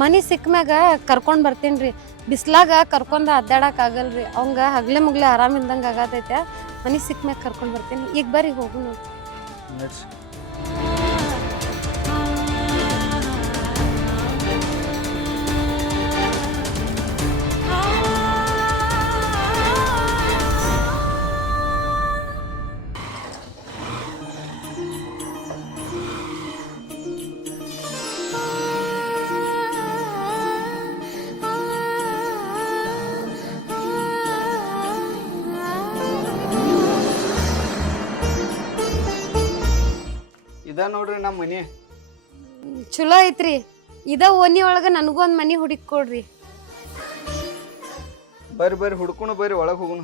ಮನಿ ಸಿಕ್ಮ್ಯಾಗ ಕರ್ಕೊಂಡ್ ಬರ್ತೀನಿ. ಬಿಸ್ಲಾಗ ಕರ್ಕೊಂಡ್ ಅಡ್ಡಾಡಕ್ ಆಗಲ್ರಿ. ಅವಂಗ ಹಗ್ಲೆ ಮುಗ್ಲೆ ಆರಾಮಿಲ್ದಂಗ ಆಗತೈತೆ. ಮನಿ ಸಿಕ್ಮ್ಯಾಗ ಕರ್ಕೊಂಡ್ ಬರ್ತೀನಿ. ಈಗ ಬರ್ರಿ ಹೋಗುನು. ಇದ ನೋಡ್ರಿ ನಮ್ಮ ಮನಿ. ಚಲೋ ಐತ್ರಿ. ಇದ ಓನಿ ಒಳಗ ನನಗೂ ಒಂದ್ ಮನಿ ಹುಡುಕ್ ಕೊಡ್ರಿ. ಬರ್ರಿ ಬರ್ರಿ ಹುಡ್ಕೊಣ ಬರ್ರಿ ಒಳಗೆ ಹೋಗುಣ.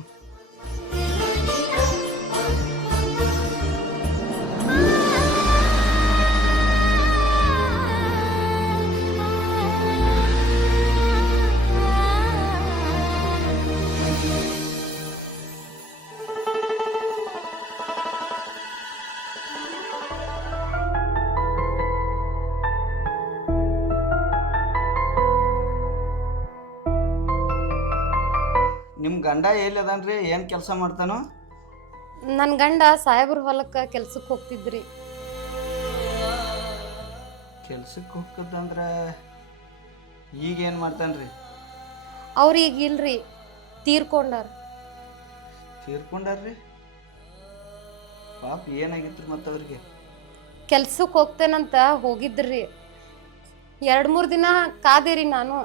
ನಿಮ್ಮ ಗಂಡ ಎಲ್ಲಿ ಅದಾನ್ರಿ? ಏನು ಕೆಲಸ ಮಾಡ್ತಾನೋ? ನನ್ನ ಗಂಡ ಸಾಹೇಬ್ರ ಹೊಲಕ್ಕೆ ಕೆಲ್ಸಕ್ಕೆ ಹೋಗ್ತಿದ್ರಿ. ಕೆಲ್ಸಕ್ಕೆ ಹೋಗ್ತದಂದ್ರೆ ಈಗೇನು ಮಾಡ್ತಾನ್ರಿ? ಅವ್ರ ಈಗ ಇಲ್ರಿ, ತೀರ್ಕೊಂಡಾರ. ತೀರ್ಕೊಂಡಾರ್ರಿ? ಪಾಪ ಏನಾಗಿತ್ರಿ ಮತ್ತೆ ಅವ್ರಿಗೆ? ಕೆಲ್ಸಕ್ಕೆ ಹೋಗ್ತೇನಂತ ಹೋಗಿದ್ರಿ. 2-3 ದಿನ ಕಾದೇರಿ ನಾನು.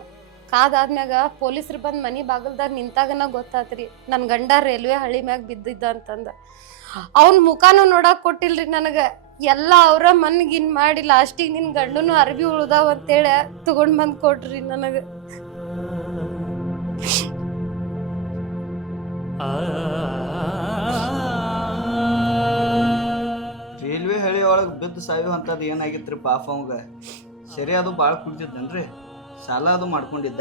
ಕಾದಾದ್ಮ್ಯಾಗ ಪೊಲೀಸರು ಬಂದು ಮನಿ ಬಾಗಲ್ದಾಗ ನಿಂತಾಗನ ಗೊತ್ತಾತ್ರಿ ನನ್ನ ಗಂಡ ರೈಲ್ವೆ ಹಳಿ ಮ್ಯಾಗ ಬಿದ್ದಿದ್ದ ಅಂತಂದ. ಅವನ ಮುಖಾನು ನೋಡಕ್ ಕೊಟ್ಟಿಲ್ರಿ ನನಗೆ. ಎಲ್ಲ ಅವರ ಮನ್ಗಿನ್ ಮಾಡಿ ಲಾಸ್ಟಿಗೆ ನಿನ್ನ ಗಂಡನು ಅರ್ಬಿ ಉಳ್ದಾವ ಅಂತೇಳಿ ತಗೊಂಡ್ ಬಂದ್ ಕೊಟ್ರಿ ನನಗೆ. ರೈಲ್ವೆ ಹಳಿ ಒಳಗೆ ಬಿದ್ದು ಸಾಯೋ ಅಂತದ್ದು ಏನಾಗಿತ್ರಿ ಪಾಪ ಅವಂಗ? ಸರಿ, ಅದು ಭಾಳ ಕುಡ್ತಿದ್ದೇನ್ರಿ? ಸಾಲ ಅದು ಮಾಡ್ಕೊಂಡಿದ್ದ?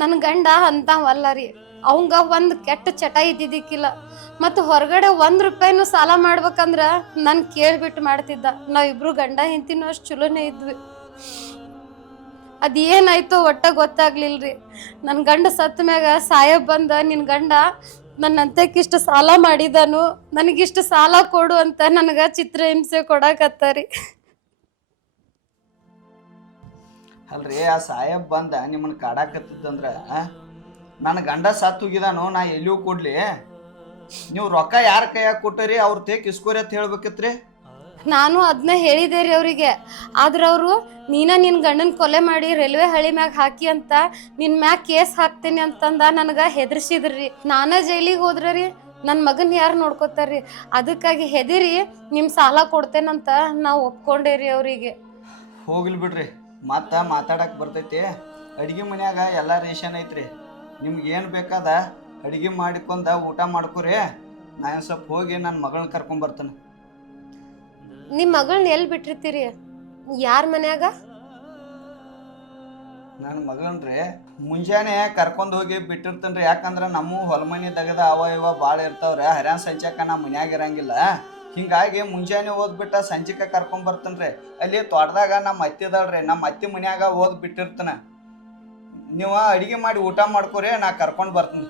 ನನ್ನ ಗಂಡ ಅಂತವಲ್ಲ ರೀ. ಅವಂಗ ಒಂದು ಕೆಟ್ಟ ಚಟ ಇದ್ದಿದ್ದಿಕ್ಕಿಲ್ಲ. ಮತ್ತು ಹೊರಗಡೆ 1 ರೂಪಾಯಿನೂ ಸಾಲ ಮಾಡ್ಬೇಕಂದ್ರ ನಾನು ಕೇಳ್ಬಿಟ್ಟು ಮಾಡ್ತಿದ್ದ. ನಾವಿಬ್ರು ಗಂಡ ಹೆಂಡತಿನೂ ಅಷ್ಟು ಚಲೋನೇ ಇದ್ವಿ. ಅದೇನಾಯ್ತೋ ಒಟ್ಟ ಗೊತ್ತಾಗ್ಲಿಲ್ರಿ. ನನ್ನ ಗಂಡ ಸತ್ತ ಮ್ಯಾಗ ಸಾಹೇಬ್ ಬಂದ ನಿನ್ನ ಗಂಡ ನನ್ನಂತಕ್ಕಿಷ್ಟು ಸಾಲ ಮಾಡಿದನು, ನನಗಿಷ್ಟು ಸಾಲ ಕೊಡು ಅಂತ ನನಗೆ ಚಿತ್ರಹಿಂಸೆ ಕೊಡಕತ್ತಾರಿ. ಅಲ್ರಿ, ಆ ಸಾಹೇಬ್ ಬಂದ ನಿಮ್ಮನ್ನ ಕಾಡಾಕತ್ತಿದ್ದಂದ್ರ ನನ್ನ ಗಂಡ ಸತ್ತು ಹೋಗಿದಾನು, ನಾ ಎಲ್ಲಿಯೂ ಕೊಡ್ಲಿ? ನೀವು ರೊಕ್ಕ ಯಾರ ಕೈಯಾಗ ಕೊಟ್ಟರಿ? ಅವ್ರ ತೇಕ್ ಇಸ್ಕೋರಿ ಅಂತ ಹೇಳ್ಬೇಕಿತ್ರಿ. ನಾನು ಅದನ್ನ ಹೇಳಿದೆ ರೀ ಅವರಿಗೆ. ಆದ್ರೆ ಅವರು ನೀನ ನಿನ್ನ ಗಂಡನ ಕೊಲೆ ಮಾಡಿ ರೈಲ್ವೆ ಹಳಿ ಮ್ಯಾಗ ಹಾಕಿ ಅಂತ ನಿನ್ನ ಮ್ಯಾಗ ಕೇಸ್ ಹಾಕ್ತೀನಿ ಅಂತಂದ ನನಗೆ ಹೆದರ್ಸಿದ್ರಿ. ನಾನೇ ಜೈಲಿಗೆ ಹೋದ್ರೆ ರೀ ನನ್ನ ಮಗನ ಯಾರು ನೋಡ್ಕೋತಾರ್ರಿ? ಅದಕ್ಕಾಗಿ ಹೆದರಿ ನಿಮ್ಮ ಸಾಲ ಕೊಡ್ತೇನಂತ ನಾವು ಒಪ್ಕೊಂಡೇರಿ ಅವರಿಗೆ. ಹೋಗ್ಲಿ ಬಿಡ್ರಿ, ಮತ್ತೆ ಮಾತಾಡಕ್ಕೆ ಬರ್ತೈತಿ. ಅಡುಗೆ ಮನ್ಯಾಗ ಎಲ್ಲ ರೇಷನ್ ಐತ್ರಿ. ನಿಮ್ಗೆ ಏನು ಬೇಕಾದ ಅಡುಗೆ ಮಾಡಿಕೊಂಡ ಊಟ ಮಾಡ್ಕೊರಿ. ನಾನು ಸ್ವಲ್ಪ ಹೋಗಿ ನನ್ನ ಮಗಳನ್ನ ಕರ್ಕೊಂಬರ್ತಾನೆ. ನಿಮ್ಮ ಮಗಳನ್ನ ಎಲ್ಲಿ ಬಿಟ್ಟಿರ್ತೀರಿ? ಯಾರ ಮನ್ಯಾಗ? ನನ್ನ ಮಗನ್ರಿ ಮುಂಜಾನೆ ಕರ್ಕೊಂಡು ಹೋಗಿ ಬಿಟ್ಟಿರ್ತೇನೆ. ಯಾಕಂದ್ರೆ ನಮ್ಮ ಹೊಲಮನಿ ತೆಗೆದ ಅವ ಇವ ಭಾಳ ಇರ್ತಾವ್ರಿ. ಹರ್ಯಾಣ ಸಂಚಾಕ ನಾ ಮನ್ಯಾಗ ಇರಂಗಿಲ್ಲ. ಹಿಂಗಾಗಿ ಮುಂಜಾನೆ ಓದ್ಬಿಟ್ಟ ಸಂಜಿಕ ಕರ್ಕೊಂಬರ್ತೇನೆ. ಅಲ್ಲಿ ತೋಟದಾಗ ನಮ್ಮ ಅತ್ತಿ ಅದಾಳ್ರಿ, ನಮ್ಮ ಅತ್ತಿ ಮನ್ಯಾಗ ಓದ್ ಬಿಟ್ಟಿರ್ತಾನೆ. ನೀವು ಅಡುಗೆ ಮಾಡಿ ಊಟ ಮಾಡ್ಕೊರಿ, ನಾ ಕರ್ಕೊಂಡು ಬರ್ತೀನಿ.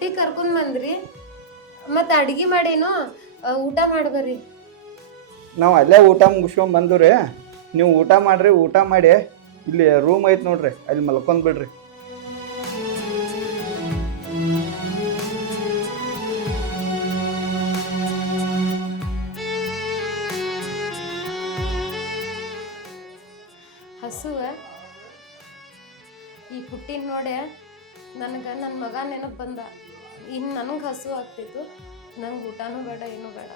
ಬುಟ್ಟಿ ಕರ್ಕೊಂಡ್ ಬಂದ್ರಿ, ಮತ್ತೆ ಅಡ್ಗಿ ಮಾಡೇನು, ಊಟ ಮಾಡ್ಬರ್ರಿ. ನಾವು ಅಲ್ಲೇ ಊಟ ಮುಗಿಸ್ಕೊಂಡ್ ಬಂದ್ರಿ. ನೀವು ಊಟ ಮಾಡ್ರಿ, ಊಟ ಮಾಡಿ ಇಲ್ಲಿ ರೂಮ್ ಐತೆ ನೋಡ್ರಿ, ಅಲ್ಲಿ ಮಲ್ಕೊಂಡ್ ಬಿಡ್ರಿ. ಹಸುವ ಈ ಪುಟ್ಟಿನ ನೋಡೆ ನನಗೆ ನನ್ನ ಮಗ ನೆನಪು ಬಂದ. ಇನ್ನು ನನಗೆ ಹಸು ಆಗ್ತಿತ್ತು, ನಂಗೆ ಊಟನೂ ಬೇಡ, ಏನೂ ಬೇಡ.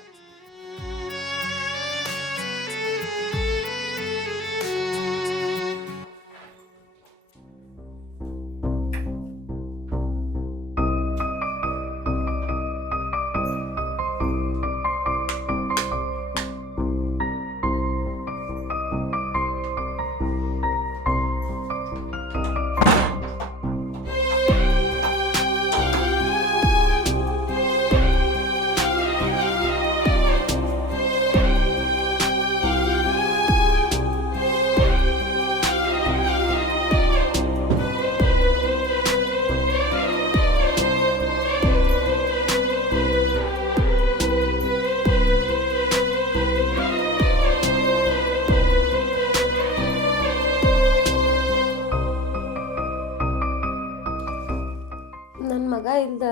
ನನ್ನ ಮಗ ಇಲ್ದ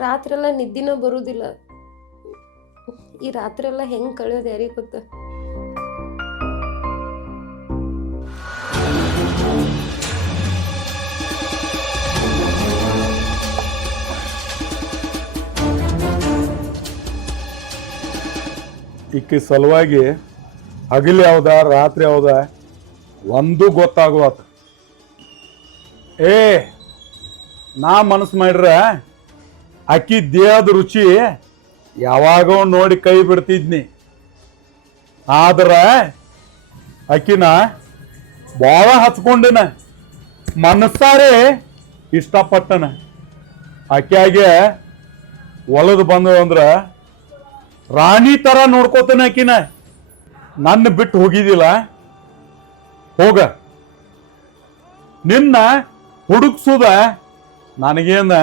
ರಾತ್ರೆಲ್ಲ ನಿದ್ದಿನ ಬರುವುದಿಲ್ಲ. ಈ ರಾತ್ರಿ ಎಲ್ಲ ಹೆಂಗೆ ಕಳೆಯೋದು ಯಾರಿಗೆ ಗೊತ್ತ. ಈಕೆ ಸಲುವಾಗಿ ಹಗಲು ಯಾವ್ದ ರಾತ್ರಿ ಯಾವ್ದ ಒಂದು ಗೊತ್ತಾಗುವತ್ತ. ನಾ ಮನಸ್ಸು ಮಾಡ್ರ ಅಕ್ಕಿ ದೇಹದ ರುಚಿ ಯಾವಾಗೋ ನೋಡಿ ಕೈ ಬಿಡ್ತಿದ್ನಿ. ಆದ್ರ ಅಕ್ಕಿನ ಭಾಳ ಹಚ್ಕೊಂಡಿನ, ಮನಸ್ಸಾರೆ ಇಷ್ಟಪಟ್ಟನ. ಅಕ್ಕಿಯಾಗೆ ಒಳದು ಬಂದು ಅಂದ್ರ ರಾಣಿ ತರ ನೋಡ್ಕೋತಾನೆ ಆಕಿನ. ನನ್ನ ಬಿಟ್ಟು ಹೋಗಿದ್ದಿಲ್ಲ, ಹೋಗ. ನಿನ್ನ ಹುಡುಕ್ಸುದ ನನಗೇನ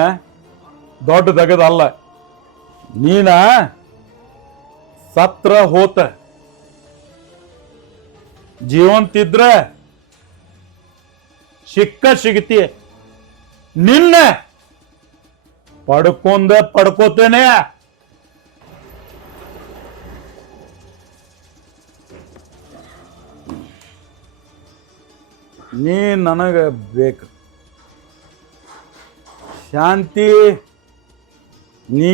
ದೊಡ್ಡ ದಗದಲ್ಲ. ನೀನ ಸತ್ರ ಹೋತ, ಜೀವಂತಿದ್ರ ಸಿಗ್ತಿ. ನಿನ್ನ ಪಡ್ಕೋತೇನೆ. ನೀ ನನಗೆ ಬೇಕು ಶಾಂತಿ, ನೀ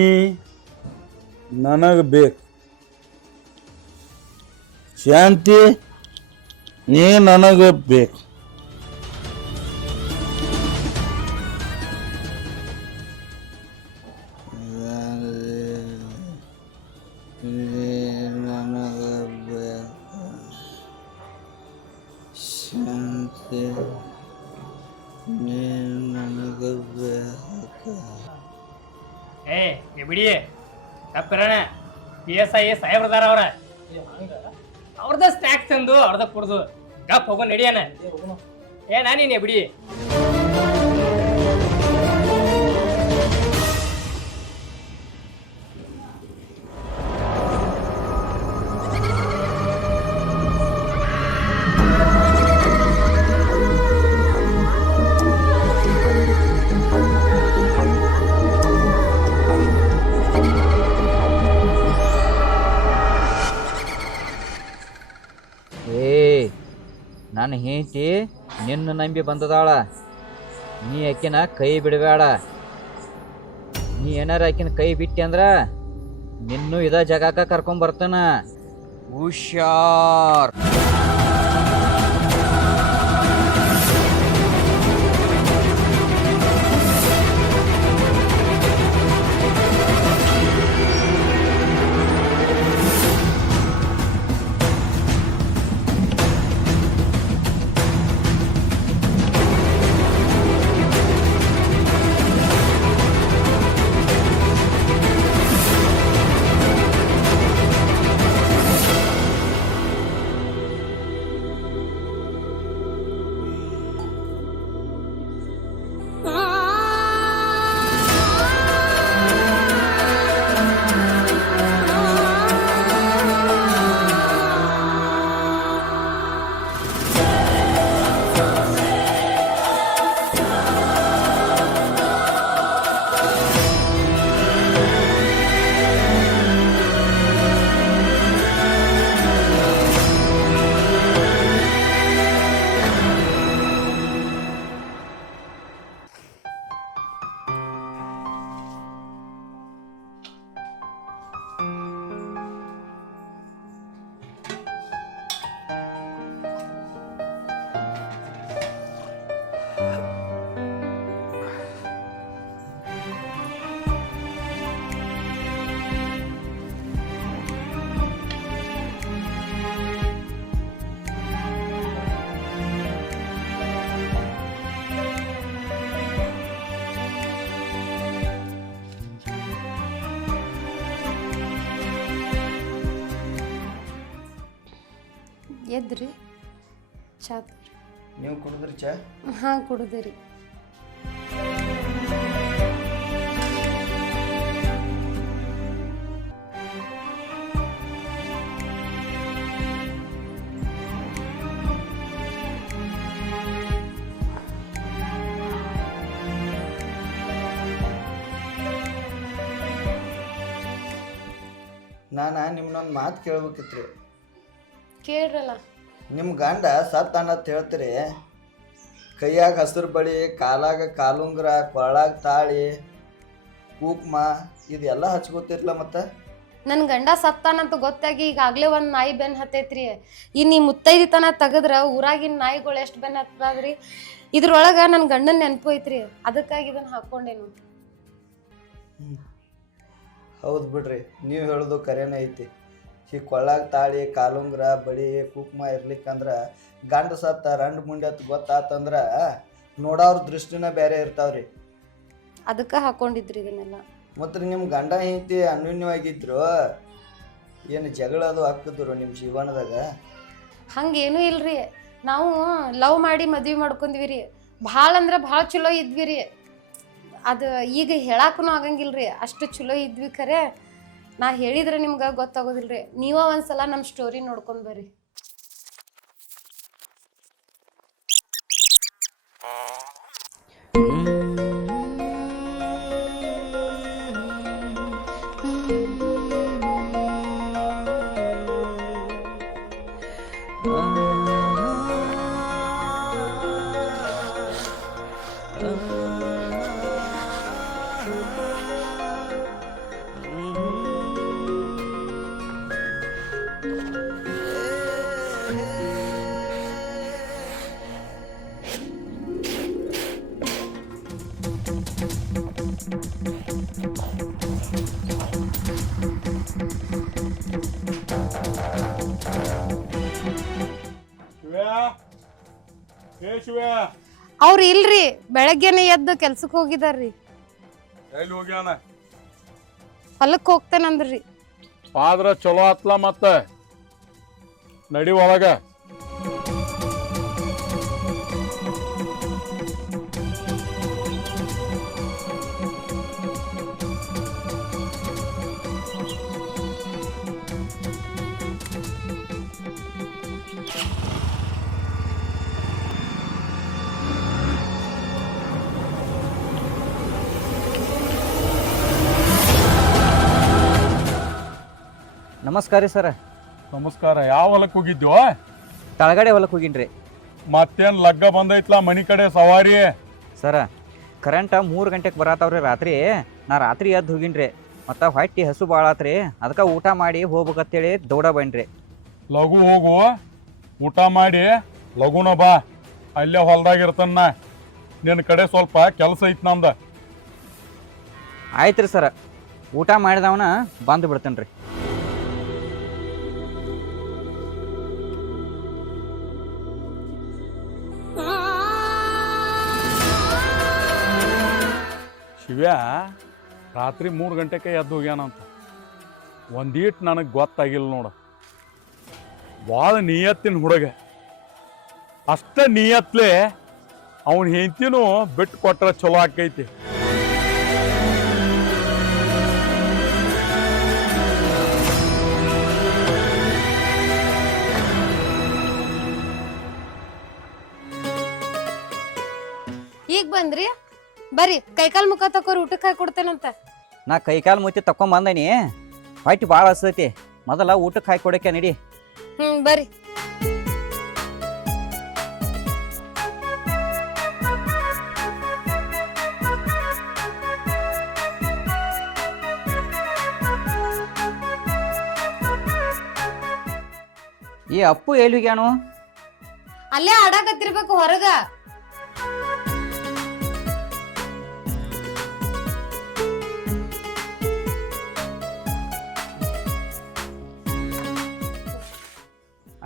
ನನಗೆ ಬೇಕು ಶಾಂತಿ, ನೀ ನನಗೆ ಬೇಕು. ಬಿಡಿ ತಪ್ಪಿರೋಣ. PSI ಸಾಹೇಬ್ರದಾರ ಅವ್ರ, ಅವ್ರದ ಸ್ನ್ಯಾಕ್ಸ್ ತಂದು ಅವ್ರದ ಕುಡ್ದು ಗಪ್ ಹೋಗೋ ನಡಿಯಾನ. ನಾನೇನೆ ಬಿಡಿ. ನನ್ನ ಹೆಂಡತಿ ನಿನ್ನ ನಂಬಿ ಬಂದದಾಳ. ನೀ ಆಕಿನ ಕೈ ಬಿಡಬೇಡ. ನೀ ಏನಾರ ಆಕಿನ ಕೈ ಬಿಟ್ಟಿ ಅಂದ್ರ ನಿನ್ನೂ ಇದ ಜಗಕ್ಕ ಕರ್ಕೊಂಡ್ ಬರ್ತಾನ. ಹುಷಾರ್. ಆಗ್ಯದ್ರಿ ಚಾ ನೀವು ಕುಡಿದ್ರಿ ಚಾ? ಹಾಂ ಕುಡ್ದಿರಿ. ನಾನು ನಿಮ್ನೊಂದು ಮಾತು ಕೇಳ್ಬೇಕಿತ್ರಿ. ಕೇಳ್ರಲ್ಲ. ನಿಮ್ಮ ಗಂಡ ಸತ್ತ ಅನ್ನತ್ ಹೇಳ್ತೀರಿ, ಕೈಯಾಗ ಹಸಿರು ಬಳಿ, ಕಾಲಾಗ ಕಾಲುಂಗ್ರ, ಕೊರಳಾಗ ತಾಳಿ, ಕುಕ್ಮ ಇದೆಲ್ಲ ಹಚ್ಕೋತಿರ್ಲ ಮತ್ತೆ? ನನ್ನ ಗಂಡ ಸತ್ತಾನಂತ ಗೊತ್ತಾಗಿ ಈಗಾಗಲೇ ಒಂದು ನಾಯಿ ಬೆನ್ನು ಹತ್ತೈತ್ರಿ. ಇನ್ನು ಈ ಮುತ್ತೈದಿತನ ತೆಗೆದ್ರ ಊರಾಗಿನ ನಾಯಿಗಳು ಎಷ್ಟು ಬೆನ್ನು ಹತ್ತದ್ರಿ. ಇದ್ರೊಳಗೆ ನನ್ನ ಗಂಡನ ನೆನಪು ಐತ್ರಿ, ಅದಕ್ಕಾಗಿ ಇದನ್ನು ಹಾಕ್ಕೊಂಡೇನು. ಹೌದು ಬಿಡ್ರಿ, ನೀವು ಹೇಳೋದು ಕರೆನೇ ಐತಿ. ಈ ಕೊಳ್ಳಾಗ ತಾಳಿ, ಕಾಲುಂಗ್ರ, ಬಳಿ, ಕುಕ್ಮ ಇರ್ಲಿಕ್ಕಂದ್ರೆ ಗಂಡ ಸತ್ತ ರಂಡು ಮುಂಡೆ ಹತ್ತು ಗೊತ್ತಾತಂದ್ರೆ ನೋಡೋರ ದೃಷ್ಟಿನ ಬೇರೆ ಇರ್ತಾವ್ರಿ. ಅದಕ್ಕೆ ಹಾಕ್ಕೊಂಡಿದ್ರಿ ಇದನ್ನೆಲ್ಲ. ಮತ್ತು ನಿಮ್ಮ ಗಂಡ ಹೆಂಡತಿ ಅನ್ಯೋನ್ಯವಾಗಿದ್ರು ಏನು ಜಗಳ ಅದು ಹಾಕಿದ್ರು ನಿಮ್ಮ ಜೀವನದಾಗ? ಹಂಗೇನೂ ಇಲ್ರಿ, ನಾವು ಲವ್ ಮಾಡಿ ಮದ್ವೆ ಮಾಡ್ಕೊಂಡ್ವಿ ರೀ. ಭಾಳ ಅಂದ್ರೆ ಭಾಳ ಚಲೋ ಇದ್ವಿ ರೀ. ಅದು ಈಗ ಹೇಳಕ್ಕೂ ಆಗಂಗಿಲ್ರಿ, ಅಷ್ಟು ಚಲೋ ಇದ್ವಿ. ಖರೆ ನಾ ಹೇಳಿದ್ರೆ ನಿಮ್ಗೆ ಗೊತ್ತಾಗೋದಿಲ್ರಿ. ನೀವ ಒಂದ್ಸಲ ನಮ್ಮ ಸ್ಟೋರಿ ನೋಡ್ಕೊಂಡು ಬರ್ರಿ. ಅವ್ರು ಇಲ್ರಿ, ಬೆಳಗ್ಗೆನೆ ಎದ್ದು ಕೆಲ್ಸಕ್ಕೆ ಹೋಗಿದಾರ್ರಿ. ಎಲ್ಲಿ ಹೋಗ್ಯಾನ? ಹೊಲಕ್ಕೆ ಹೋಗ್ತೇನಂದ್ರಿ. ಆದ್ರ ಚಲೋ ಆತ್ಲ ಮತ್ತ ನಡಿ ಒಳಗ. ನಮಸ್ಕಾರ ರೀ ಸರ. ನಮಸ್ಕಾರ. ಯಾವ ಹೊಲಕ್ಕೆ ಹೋಗಿದ್ಯೋ? ತಳಗಡೆ ಹೊಲಕ್ಕೆ ಹೋಗಿನ್ರಿ. ಮತ್ತೇನ್ ಲಗ್ಗ ಬಂದೈತ್ಲ ಮನಿ ಕಡೆ ಸವಾರಿ? ಸರ ಕರೆಂಟ 3 ಗಂಟೆಗೆ ಬರತ್ತಾವ್ರಿ ರಾತ್ರಿ. ನಾ ರಾತ್ರಿ ಎದ್ದು ಹೋಗಿನ್ರಿ. ಮತ್ತು ಹೊಟ್ಟಿ ಹಸು ಭಾಳ ಆತ್ರಿ, ಅದಕ್ಕೆ ಊಟ ಮಾಡಿ ಹೋಗ್ಬೇಕಂತೇಳಿ ದೌಡ ಬನ್ರಿ. ಲಘು ಹೋಗು, ಊಟ ಮಾಡಿ ಲಘುನ ಬಾ. ಅಲ್ಲೇ ಹೊಲ್ದಾಗಿರ್ತಾನ. ನಿನ್ನ ಕಡೆ ಸ್ವಲ್ಪ ಕೆಲಸ ಐತ್ ನಂದ. ಆಯ್ತು ರೀ ಸರ, ಊಟ ಮಾಡಿದವನ ಬಂದು ಬಿಡ್ತೇನೆ ರೀ. ಶಿವ್ಯಾ ರಾತ್ರಿ 3 ಗಂಟೆಗೆ ಎದ್ದು ಹೋಗ್ಯಾನಂತ. ಒಂದೀಟ್ ನನಗೆ ಗೊತ್ತಾಗಿಲ್ಲ ನೋಡು. ಭಾಳ ನಿಯತ್ತಿನ ಹುಡುಗ. ಅಷ್ಟ ನಿಯತ್ಲೆ ಅವನ ಹೆಂಡತಿನೂ ಬಿಟ್ಟು ಕೊಟ್ರೆ ಚಲೋ ಆಕೈತಿ. ಈಗ ಬಂದ್ರಿ, ಬರ್ರಿ ಕೈಕಾಲ್ ಮುಖ ತಕೋರಿ, ಊಟಕ್ಕೆ ಹಾಕಿ ಕೊಡ್ತೇನಂತ. ನಾ ಕೈಕಾಲು ಮುತ್ತಿ ತಕೊಂಬಂದನಿ, ಹೊಟ್ಟಿ ಭಾಳ ಹಸೈತಿ. ಮೊದಲ ಊಟಕ್ಕೆ ಹಾಕಿ ಕೊಡಕ್ಕೆ ನಡಿ. ಬರ್ರಿ. ಈ ಅಪ್ಪು ಎಲ್ಲಿ ಹೋಗ್ಯಾನು? ಅಲ್ಲೇ ಆಡಾಕತ್ತಿರ್ಬೇಕು ಹೊರಗ.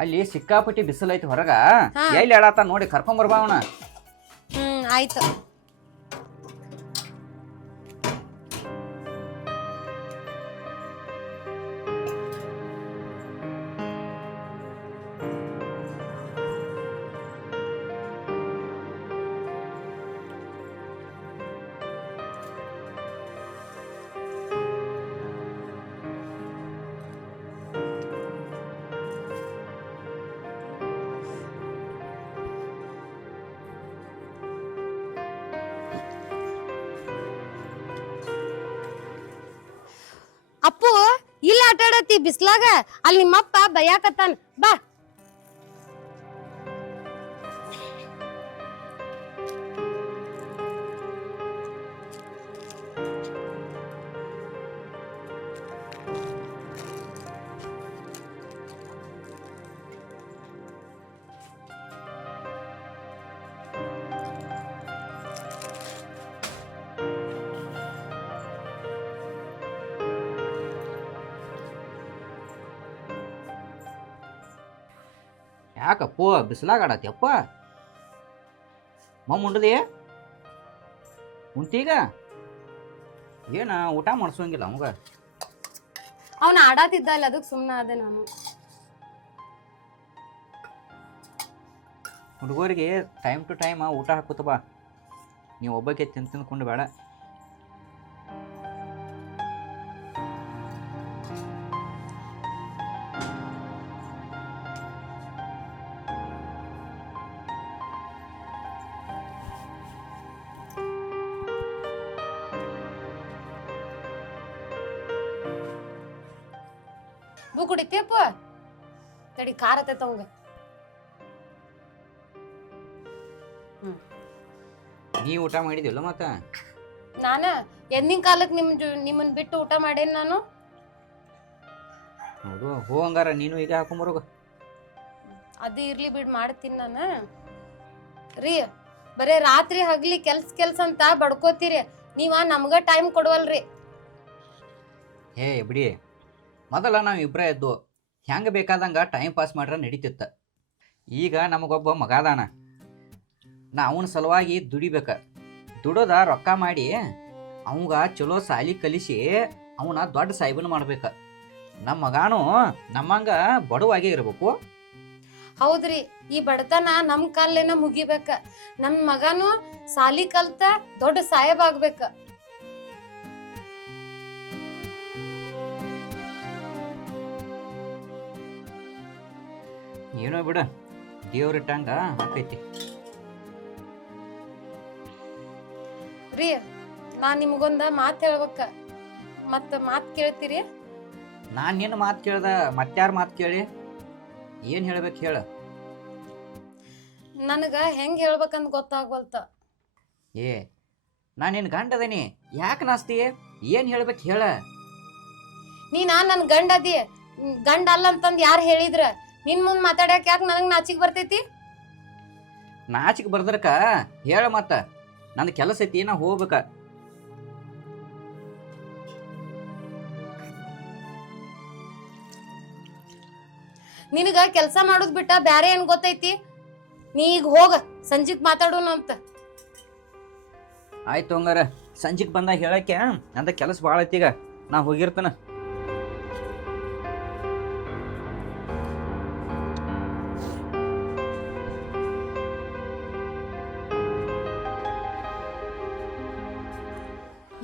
ಅಲ್ಲಿ ಸಿಕ್ಕಾಪಟ್ಟಿ ಬಿಸಿಲೈತಿ ಹೊರಗ. ಎಲ್ಲಿ ಆಡಾತ ನೋಡಿ ಕರ್ಕೊಂಬರ್ಬಾ ಅವನ. ಆಯ್ತು. ಅಪ್ಪು ಇಲ್ಲ ಆಟ ಆಡತಿ ಬಿಸ್ಲಾಗ ಅಲ್ಲಿ ನಿಮ್ಮಪ್ಪ ಬಯಾಕತ್ತಾನ ಬಾ. ಯಾಕಪ್ಪು ಬಿಸಿಲಾಗ ಆಡತ್ಯಪ್ಪ? ಉಂಡದಿ ಉಂತೀಗ ಏನ ಊಟ ಮಾಡಿಸೋಂಗಿಲ್ಲ ಅವಂಗ? ಅವನ ಆಡಾತಿದ್ದ ಅಲ್ಲ ಅದಕ್ಕೆ ಸುಮ್ಮನೆ ಅದೇ ನಾನು. ಹುಡುಗರಿಗೆ ಟೈಮ್ ಟು ಟೈಮ್ ಊಟ ಹಾಕುತ್ತ ಬಾ. ನೀವು ಒಬ್ಬಕ್ಕೆ ತಿಂದ್ಕೊಂಡು ಬೇಡ. ಬೂ ಕುಡಿತೀಯಪ್ಪ? ತಡಿ ಖಾರ ಆತೈತ ಅವಂಗ. ನೀ ಊಟ ಮಾಡಿದಿಲ್ಲ ಮತ್ತ? ನಾನ ಎಂದಿನ ಕಾಲಕ್ಕೆ ನಿಮ್ಮನ್ ಬಿಟ್ಟು ಊಟ ಮಾಡೇನ್ ನಾನು? ಹೌದು, ಹೋಗಂಗಾರ ನೀನು ಈಗ ಹಾಕೊಂಬರೋಗ. ಅದು ಇರ್ಲಿ ಬಿಡ್, ಮಾಡ್ತೀನಿ ನಾನು. ರೀ ಬರೇ ರಾತ್ರಿ ಹಗ್ಲಿ ಕೆಲ್ಸ ಅಂತ ಬಡ್ಕೋತೀರಿ, ನೀವ ನಮ್ಗ ಟೈಮ್ ಕೊಡವಲ್ರಿ. ಹೇ ಬಿಡಿ, ಮೊದಲ ನಾವು ಇಬ್ಬರೇ ಎದ್ದು ಹೆಂಗೆ ಬೇಕಾದಂಗ ಟೈಮ್ ಪಾಸ್ ಮಾಡ್ರೆ ನಡೀತಿತ್ತ. ಈಗ ನಮಗೊಬ್ಬ ಮಗ ಅದಾನ, ನಾ ಅವನ ಸಲುವಾಗಿ ದುಡಿಬೇಕ. ದುಡೋದ ರೊಕ್ಕ ಮಾಡಿ ಅವಂಗ ಚಲೋ ಸಾಲಿ ಕಲಿಸಿ ಅವನ ದೊಡ್ಡ ಸಾಹಿಬನ ಮಾಡ್ಬೇಕ. ನಮ್ಮ ಮಗಾನು ನಮ್ಮಂಗ ಬಡವಾಗೇ ಇರಬೇಕು. ಹೌದ್ರಿ, ಈ ಬಡತನ ನಮ್ ಕಾಲೇನ ಮುಗಿಬೇಕ. ನಮ್ ಮಗನು ಸಾಲಿ ಕಲ್ತ ದೊಡ್ಡ ಸಾಹೇಬ್ ಆಗ್ಬೇಕ. ಏನೋ ಬಿಡ, ದೇವ್ರಿಟ್ಟಂಗ ಹಾಕೈತಿ. ರೀ ನಾ ನಿಮ್ಗೊಂದ ಮಾತ್ ಹೇಳ್ಬೇಕ, ಮತ್ತ ಮಾತ್ ಕೇಳ್ತೀರಿ? ನಾನು ನಿನ್ನ ಮಾತು ಕೇಳ್ದ ಮತ್ಯಾರ ಮಾತು ಕೇಳಿ ಏನು ಹೇಳ್ಬೇಕು ಹೇಳ. ನನಗ ಹೆಂಗ್ ಹೇಳ್ಬೇಕಂತ ಗೊತ್ತಾಗ್ವಲ್ತ. ಏ ನಾನು ನಿನ್ನ ಗಂಡದನಿ, ಯಾಕೆ ನಾಸ್ತಿ? ಏನು ಹೇಳ್ಬೇಕು ಹೇಳ. ನೀನಾ ನನ್ ಗಂಡ ಅದಿ, ಗಂಡ ಅಲ್ಲ ಅಂತಂದ್ ಯಾರು ಹೇಳಿದ್ರ? ನಿನ್ ಮುಂದ್ ಮಾತಾಡ್ಯಾಕ ಯಾಕೆ ನನಗ್ ನಾಚಿಕ್ ಬರ್ತೈತಿ? ನಾಚಿಕೆ ಬರ್ದರ್ಕ ಹೇಳ, ಮತ್ತ ನಂದು ಕೆಲಸ ಐತಿ, ನಾ ಹೋಗ್ಬೇಕ. ನಿನಗ ಕೆಲ್ಸ ಮಾಡೋದ್ ಬಿಟ್ಟ ಬ್ಯಾರೆ ಏನ್ ಗೊತ್ತೈತಿ? ನೀ ಈಗ ಹೋಗ, ಸಂಜಿಗ್ ಮಾತಾಡೋಣ ಅಂತ. ಆಯ್ತು ಹಂಗಾರ, ಸಂಜೆಗೆ ಬಂದಾಗ ಹೇಳಕ್ಕೆ ನಂದ ಕೆಲಸ ಭಾಳ ಐತಿ, ಈಗ ನಾ ಹೋಗಿರ್ತಾನ.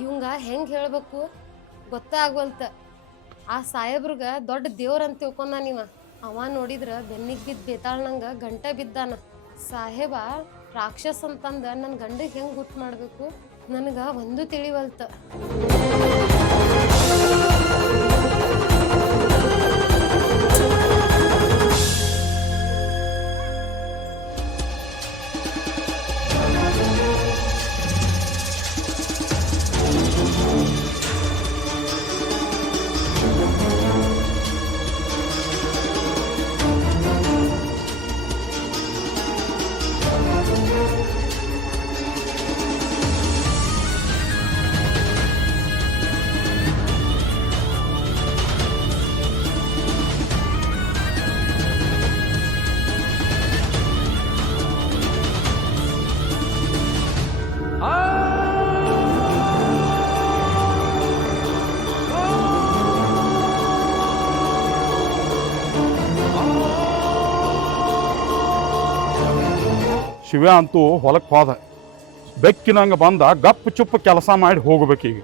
ಇವಂಗ ಹೆಂಗ್ ಹೇಳ್ಬೇಕು ಗೊತ್ತಾಗ್ವಲ್ತ. ಆ ಸಾಹೇಬ್ರಗ ದೊಡ್ಡ ದೇವ್ರ ಅಂತ ತಿಳ್ಕೊಂಡ ನೀವ. ಅವ ನೋಡಿದ್ರ ಬೆನ್ನಿಗ್ ಬಿದ್ದ ಬೇತಾಳ್ನಂಗ ಗಂಟ ಬಿದ್ದಾನ. ಸಾಹೇಬ ರಾಕ್ಷಸ್ ಅಂತಂದ ನನ್ ಗಂಡಗ್ ಹೆಂಗ್ ಗುಟ್ ಮಾಡ್ಬೇಕು ನನಗ ಒಂದು ತಿಳಿವಲ್ತ. ಶಿವ ಅಂತೂ ಹೊಲಕ್ಕೆ ಹೋದ. ಬೆಕ್ಕಿನಂಗೆ ಬಂದ ಗಪ್ಪು ಚುಪ್ಪು ಕೆಲಸ ಮಾಡಿ ಹೋಗ್ಬೇಕೀಗ.